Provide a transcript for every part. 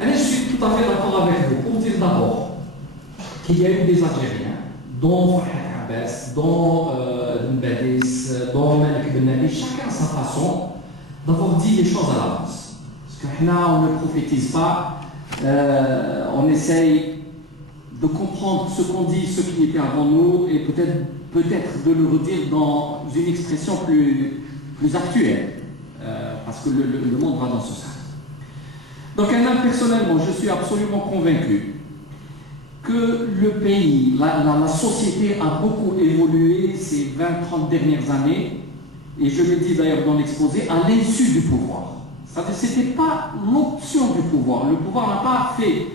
Allez, je suis tout à fait d'accord avec vous pour dire d'abord qu'il y a eu des Algériens, dont Farhat Abbas, dont Mbadis, dont Malik Ben Ali, chacun à sa façon d'avoir dit les choses à l'avance. Parce que là, on ne prophétise pas, on essaye de comprendre ce qu'on dit, ce qui était avant nous, et peut-être de le redire dans une expression plus actuelle, parce que le monde va dans ce sens. Donc, personnellement, je suis absolument convaincu que le pays, la société a beaucoup évolué ces 20-30 dernières années, et je l'ai dit d'ailleurs dans l'exposé, à l'insu du pouvoir. C'est-à-dire que ce n'était pas l'option du pouvoir. Le pouvoir n'a pas fait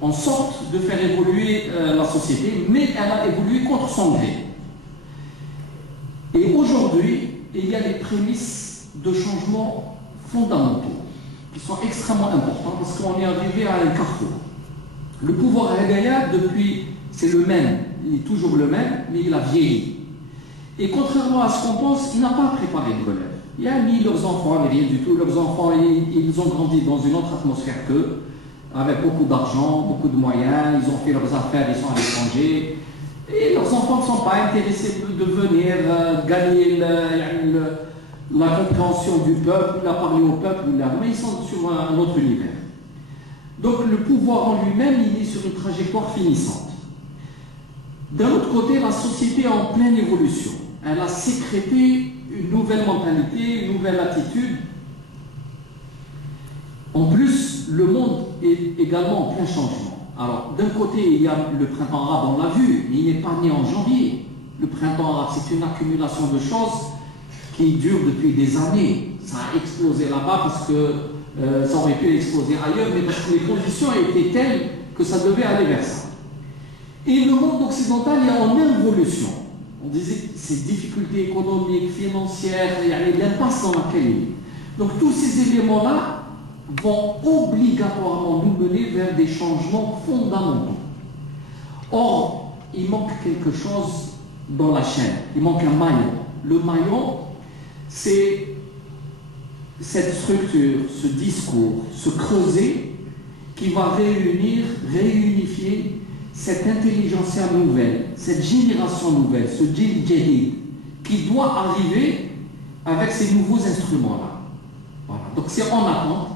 en sorte de faire évoluer la société, mais elle a évolué contre son gré. Et aujourd'hui, il y a des prémices de changements fondamentaux qui sont extrêmement importants parce qu'on est arrivé à un carrefour. Le pouvoir Hidaya, depuis, c'est le même, il est toujours le même, mais il a vieilli. Et contrairement à ce qu'on pense, il n'a pas préparé de relève. Il a mis leurs enfants, mais rien du tout. Leurs enfants, ils ont grandi dans une autre atmosphère qu'eux, avec beaucoup d'argent, beaucoup de moyens, ils ont fait leurs affaires, ils sont à l'étranger. Et leurs enfants ne sont pas intéressés de venir gagner la compréhension du peuple, la parler au peuple, mais ils sont sur un autre univers. Donc le pouvoir en lui-même, il est sur une trajectoire finissante. D'un autre côté, la société est en pleine évolution. Elle a sécrété une nouvelle mentalité, une nouvelle attitude. En plus, le monde est également en plein changement. Alors, d'un côté, il y a le printemps arabe, on l'a vu, mais il n'est pas né en janvier. Le printemps arabe, c'est une accumulation de choses qui dure depuis des années. Ça a explosé là-bas parce que ça aurait pu exploser ailleurs, mais parce que les conditions étaient telles que ça devait aller vers ça. Et le monde occidental est en évolution. On disait ces difficultés économiques, financières, il y a l'impasse dans laquelle il est. Donc tous ces éléments-là vont obligatoirement nous mener vers des changements fondamentaux. Or, il manque quelque chose dans la chaîne. Il manque un maillon. Le maillon, c'est cette structure, ce discours, ce creuset qui va réunifier cette intelligentsia nouvelle, cette génération nouvelle, ce djinn jadid, qui doit arriver avec ces nouveaux instruments-là. Voilà. Donc c'est en attente.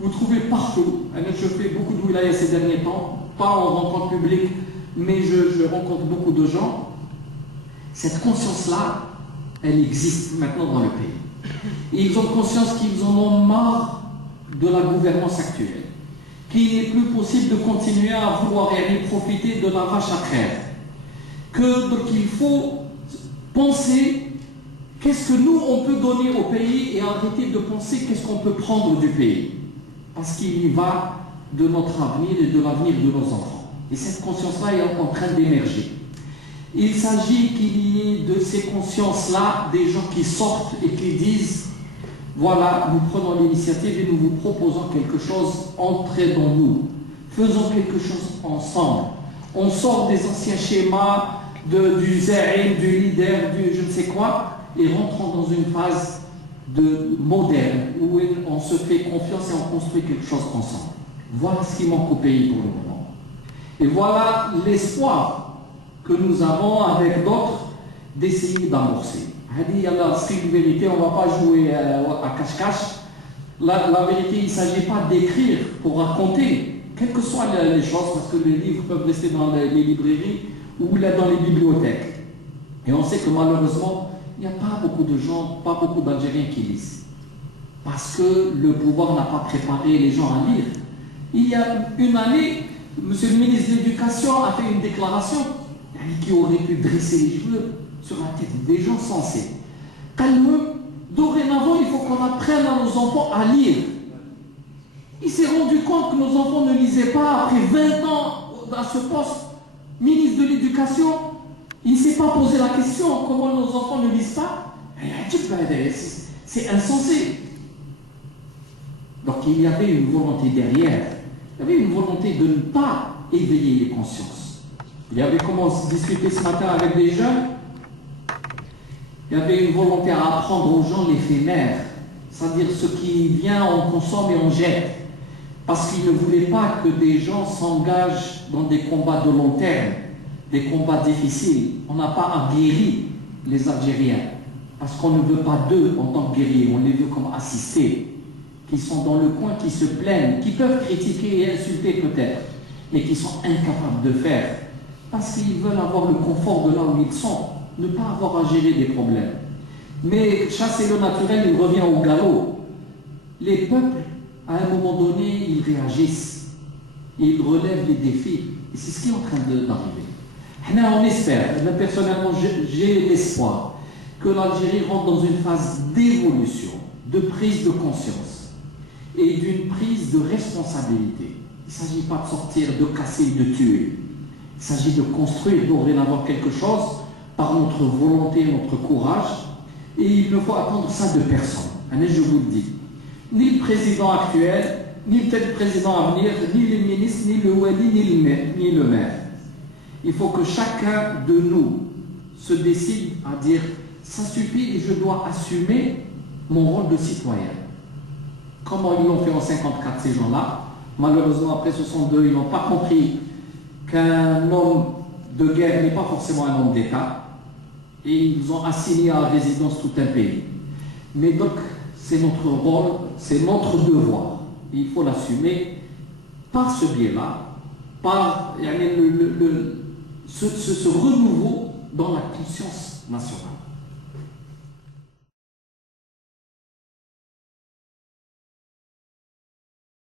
Vous trouvez partout, je fais beaucoup de wilaya ces derniers temps, pas en rencontre publique, mais je rencontre beaucoup de gens. Cette conscience-là, elle existe maintenant dans le pays. Et ils ont conscience qu'ils en ont marre de la gouvernance actuelle, qu'il n'est plus possible de continuer à vouloir y profiter de la vache à crève, donc il faut penser qu'est-ce que nous on peut donner au pays et arrêter de penser qu'est-ce qu'on peut prendre du pays, parce qu'il y va de notre avenir et de l'avenir de nos enfants. Et cette conscience-là est en train d'émerger. Il s'agit qu'il y ait de ces consciences-là des gens qui sortent et qui disent voilà, nous prenons l'initiative et nous vous proposons quelque chose, entrez dans nous, faisons quelque chose ensemble. On sort des anciens schémas du za'im, du leader, du je ne sais quoi, et rentrons dans une phase moderne où on se fait confiance et on construit quelque chose ensemble. Voilà ce qui manque au pays pour le moment. Et voilà l'espoir que nous avons avec d'autres d'essayer d'amorcer. C'est une vérité, on ne va pas jouer à cache-cache. La vérité, il ne s'agit pas d'écrire pour raconter, quelles que soient les choses, parce que les livres peuvent rester dans les librairies ou là dans les bibliothèques. Et on sait que malheureusement, il n'y a pas beaucoup de gens, pas beaucoup d'Algériens qui lisent. Parce que le pouvoir n'a pas préparé les gens à lire. Il y a une année, monsieur le ministre de l'Éducation a fait une déclaration qui aurait pu dresser les cheveux sur la tête des gens sensés. Calme, dorénavant, il faut qu'on apprenne à nos enfants à lire. Il s'est rendu compte que nos enfants ne lisaient pas après 20 ans à ce poste, ministre de l'Éducation. Il ne s'est pas posé la question comment nos enfants ne lisent pas. C'est insensé. Donc il y avait une volonté derrière. Il y avait une volonté de ne pas éveiller les consciences. Il y avait comment discuter ce matin avec des jeunes. Il y avait une volonté à apprendre aux gens l'éphémère, c'est-à-dire ce qui vient, on consomme et on jette. parce qu'ils ne voulaient pas que des gens s'engagent dans des combats de long terme, des combats difficiles. On n'a pas aguerri les Algériens, parce qu'on ne veut pas d'eux en tant que guerriers, on les veut comme assistés, qui sont dans le coin, qui se plaignent, qui peuvent critiquer et insulter peut-être, mais qui sont incapables de faire, parce qu'ils veulent avoir le confort de là où ils sont, ne pas avoir à gérer des problèmes. Mais chasser le naturel, il revient au galop. Les peuples, à un moment donné, ils réagissent, ils relèvent les défis, et c'est ce qui est en train d'arriver. On espère, personnellement j'ai l'espoir que l'Algérie rentre dans une phase d'évolution, de prise de conscience et d'une prise de responsabilité. Il ne s'agit pas de sortir, de casser, de tuer. Il s'agit de construire dorénavant quelque chose par notre volonté, notre courage, et il ne faut attendre ça de personne. Allez, je vous le dis. Ni le président actuel, ni peut-être le président à venir, ni les ministres, ni le wali, ni le maire. Il faut que chacun de nous se décide à dire ça suffit et je dois assumer mon rôle de citoyen. Comment ils l'ont fait en 54 ces gens-là? Malheureusement, après 62, ils n'ont pas compris qu'un homme de guerre n'est pas forcément un homme d'État. Et ils ont assigné à résidence tout un pays. Mais donc, c'est notre rôle, c'est notre devoir. Et il faut l'assumer par ce biais-là, par ce renouveau dans la conscience nationale.